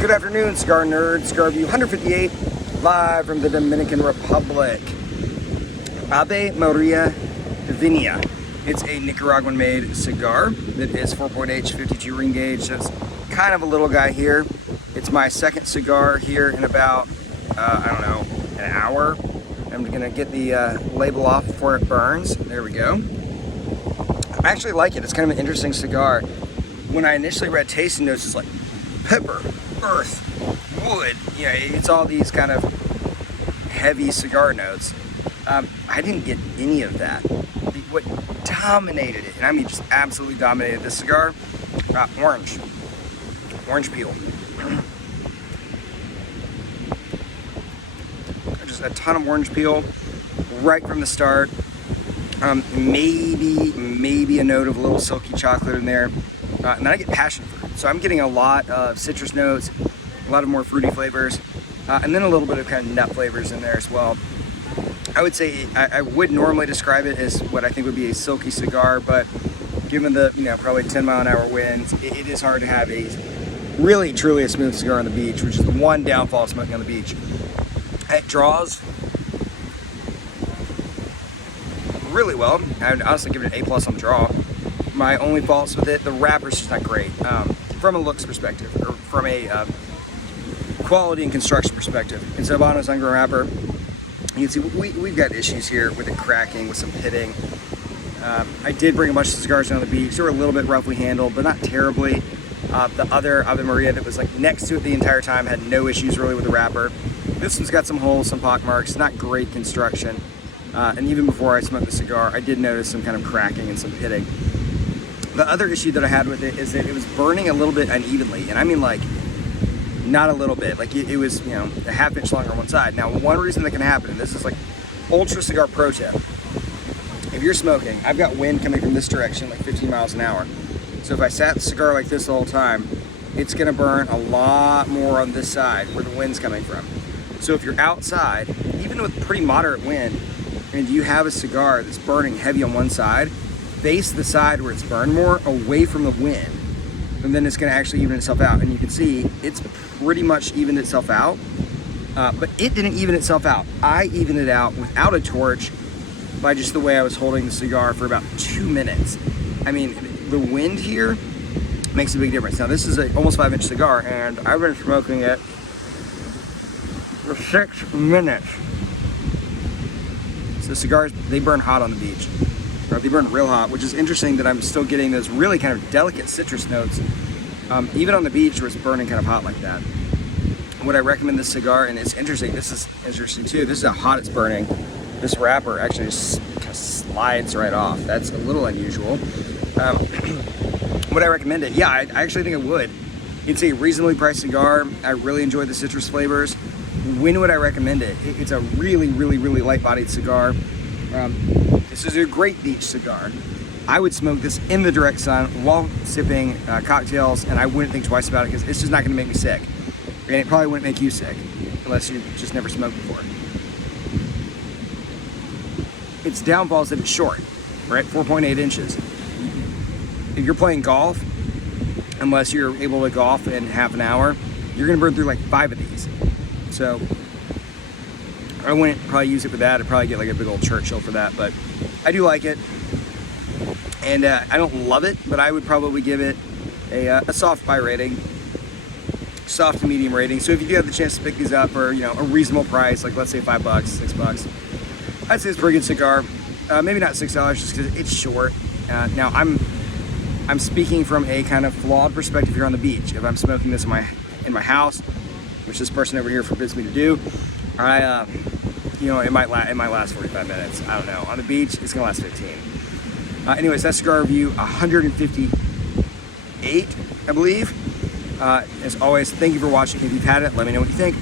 Good afternoon, cigar nerds. Cigar View 158, live from the Dominican Republic. Ave Maria Divinia. It's a Nicaraguan-made cigar that is 4.H, 52 ring gauge. So it's kind of a little guy here. It's my second cigar here in about, I don't know, an hour. I'm gonna get the label off before it burns. There we go. I actually like it. It's kind of an interesting cigar. When I initially read tasting notes, it's like pepper, earth, wood. You know, it's all these kind of heavy cigar notes. I didn't get any of that. What dominated it, and I mean just absolutely dominated this cigar, orange peel. Just a ton of orange peel right from the start. Maybe a note of a little silky chocolate in there. And then I get passion fruit. So I'm getting a lot of citrus notes, a lot of more fruity flavors, and then a little bit of kind of nut flavors in there as well. I would say I would normally describe it as what I think would be a silky cigar, but given the, probably 10-mile-an-hour winds, it is hard to have a really, truly a smooth cigar on the beach, which is the one downfall of smoking on the beach. It draws really well. I would honestly give it an A+ on the draw. My only faults with it, the wrapper's just not great from a looks perspective, or from a quality and construction perspective. In Sabano's ungrown wrapper, you can see we've got issues here with it cracking, with some pitting. I did bring a bunch of cigars down on the beach. They were a little bit roughly handled, but not terribly. The other Ave Maria that was like next to it the entire time had no issues really with the wrapper. This one's got some holes, some pock marks, not great construction. And even before I smoked the cigar, I did notice some kind of cracking and some pitting. The other issue that I had with it is that it was burning a little bit unevenly, and I mean like not a little bit, like it was, a half-inch long on one side. Now, one reason that can happen, and this is like ultra cigar pro tip, if you're smoking, I've got wind coming from this direction, like 15 miles an hour. So if I sat the cigar like this the whole time, it's gonna burn a lot more on this side where the wind's coming from. So if you're outside, even with pretty moderate wind, and you have a cigar that's burning heavy on one side, face the side where it's burned more away from the wind, and then it's going to actually even itself out. And you can see it's pretty much evened itself out, but it didn't even itself out. I evened it out without a torch by just the way I was holding the cigar for about 2 minutes. I mean, the wind here makes a big difference. Now, this is an almost 5-inch cigar, and I've been smoking it for 6 minutes. So cigars, they burn hot on the beach. Or they burn real hot, which is interesting that I'm still getting those really kind of delicate citrus notes, even on the beach where it's burning kind of hot like that. Would I recommend this cigar? And it's interesting, this is interesting too, this is how hot it's burning. This wrapper actually just kind of slides right off. That's a little unusual. Would I recommend it? Yeah, I actually think I would. It's a reasonably priced cigar. I really enjoy the citrus flavors. When would I recommend it? It's a really, really, really light-bodied cigar. This is a great beach cigar. I would smoke this in the direct sun while sipping cocktails, and I wouldn't think twice about it because it's just not going to make me sick. And it probably wouldn't make you sick unless you just never smoked before. Its downfall is that it's short, right? 4.8 inches. If you're playing golf, unless you're able to golf in half an hour, you're going to burn through like 5 of these. So I wouldn't probably use it for that. I'd probably get like a big old Churchill for that, but I do like it. And I don't love it, but I would probably give it a soft buy rating, soft to medium rating. So if you do have the chance to pick these up for, a reasonable price, like let's say $5, $6, I'd say it's a pretty good cigar. Maybe not $6 just because it's short. Now I'm speaking from a kind of flawed perspective here on the beach. If I'm smoking this in my house, which this person over here forbids me to do, it might last 45 minutes. I don't know. On the beach, it's gonna last 15. Anyways, that's cigar review 158, I believe. As always, thank you for watching. If you've had it, let me know what you think.